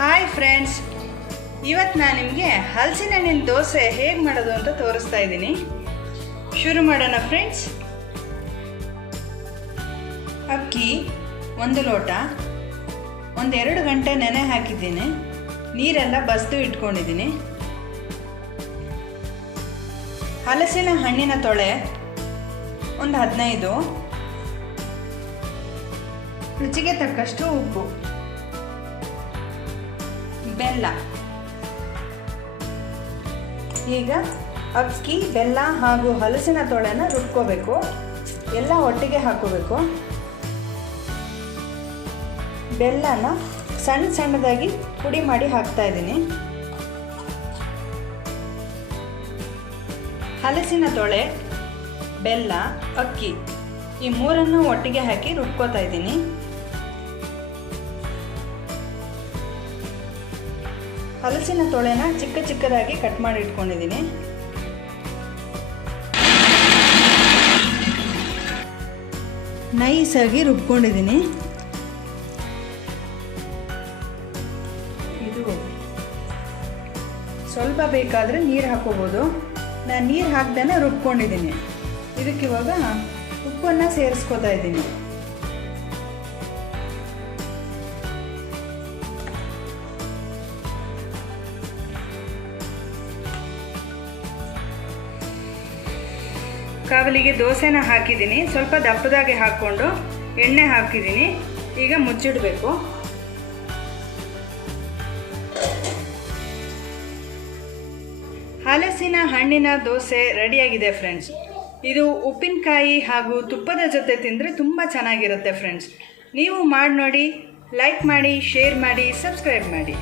Hi friends, ಇವತ್ತು ನಾನು ನಿಮಗೆ ಹಲಸಿನ ಹಣ್ಣಿನ ದೋಸೆ ಹೇಗೆ ಮಾಡೋದು ಅಂತ ತೋರಿಸ್ತಾ ಇದ್ದೀನಿ. ಶುರು ಮಾಡೋಣ ಫ್ರೆಂಡ್ಸ್. ಅಕ್ಕಿ 1 ಲೋಟ 1-2 ಗಂಟೆ ನೆನೆ ಹಾಕಿದ್ದೀನಿ. ನೀರೆಲ್ಲ ಬಸಿದು ಇಟ್ಕೊಂಡಿದ್ದೀನಿ. ಹಲಸಿನ ಹಣ್ಣಿನ ತೊಳೆ 15, ರುಚಿಗೆ ತಕ್ಕಷ್ಟು ಉಪ್ಪು, ಬೆಲ್ಲ. ಈಗ ಅಕ್ಕಿ, ಬೆಲ್ಲ ಹಾಗೂ ಹಲಸಿನ ತೊಳೆನ ರುಬ್ಕೋಬೇಕು. ಎಲ್ಲ ಒಟ್ಟಿಗೆ ಹಾಕೋಬೇಕು. ಬೆಲ್ಲನ ಸಣ್ಣ ಸಣ್ಣದಾಗಿ ಪುಡಿ ಮಾಡಿ ಹಾಕ್ತಾ ಇದ್ದೀನಿ. ಹಲಸಿನ ತೊಳೆ, ಬೆಲ್ಲ, ಅಕ್ಕಿ ಈ ಮೂರನ್ನು ಒಟ್ಟಿಗೆ ಹಾಕಿ ರುಬ್ಕೋತಾ ಇದ್ದೀನಿ. ಹಲಸಿನ ತೊಳೆನ ಚಿಕ್ಕ ಚಿಕ್ಕದಾಗಿ ಕಟ್ ಮಾಡಿ ಇಟ್ಕೊಂಡಿದ್ದೀನಿ. ನೈಸಾಗಿ ರುಬ್ಕೊಂಡಿದ್ದೀನಿ. ಇದು ಸ್ವಲ್ಪ ಬೇಕಾದರೆ ನೀರು ಹಾಕೋಬೋದು. ನಾನು ನೀರು ಹಾಕ್ದೇನೆ ರುಬ್ಕೊಂಡಿದ್ದೀನಿ. ಇದಕ್ಕೆ ಇವಾಗ ಉಪ್ಪನ್ನು ಸೇರಿಸ್ಕೋತಾ ಇದ್ದೀನಿ. ಕಾವಲಿಗೆ ದೋಸೆನ ಹಾಕಿದ್ದೀನಿ. ಸ್ವಲ್ಪ ದಪ್ಪದಾಗಿ ಹಾಕ್ಕೊಂಡು ಎಣ್ಣೆ ಹಾಕಿದ್ದೀನಿ. ಈಗ ಮುಚ್ಚಿಡಬೇಕು. ಹಲಸಿನ ಹಣ್ಣಿನ ದೋಸೆ ರೆಡಿಯಾಗಿದೆ ಫ್ರೆಂಡ್ಸ್. ಇದು ಉಪ್ಪಿನಕಾಯಿ ಹಾಗೂ ತುಪ್ಪದ ಜೊತೆ ತಿಂದರೆ ತುಂಬ ಚೆನ್ನಾಗಿರುತ್ತೆ ಫ್ರೆಂಡ್ಸ್. ನೀವು ಮಾಡಿ ನೋಡಿ, ಲೈಕ್ ಮಾಡಿ, ಶೇರ್ ಮಾಡಿ, ಸಬ್ಸ್ಕ್ರೈಬ್ ಮಾಡಿ.